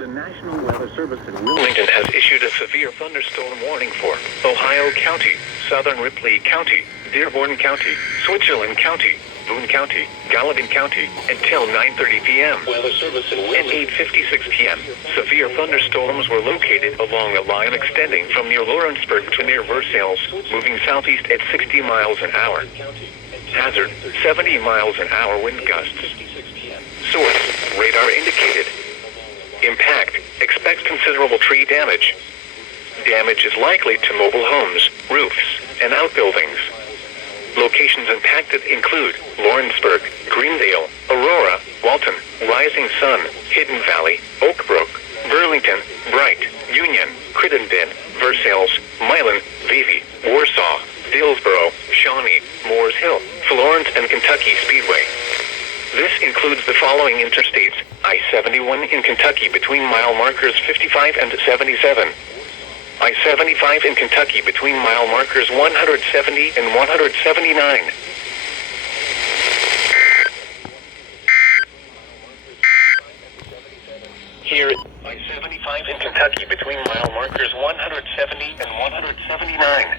The National Weather Service in Wilmington has issued a severe thunderstorm warning for Ohio County, Southern Ripley County, Dearborn County, Switzerland County, Boone County, Gallatin County, until 9:30 p.m. Weather Service in Wilmington. At 8:56 p.m., severe thunderstorms were located along a line extending from near Lawrenceburg to near Versailles, moving southeast at 60 miles an hour. Hazard, 70 miles an hour wind gusts. Source, radar indicated. Impact, expect considerable tree damage. Damage is likely to mobile homes, roofs, and outbuildings. Locations impacted include Lawrenceburg, Greendale, Aurora, Walton, Rising Sun, Hidden Valley, Oak Brook, Burlington, Bright, Union, Crittenden, Versailles, Milan, Vevey, Warsaw, Dillsboro, Shawnee, Moores Hill, Florence, and Kentucky Speedway. This includes the following interstates: I-71 in Kentucky between mile markers 55 and 77. I-75 in Kentucky between mile markers 170 and 179. Here, I-75 in Kentucky between mile markers 170 and 179.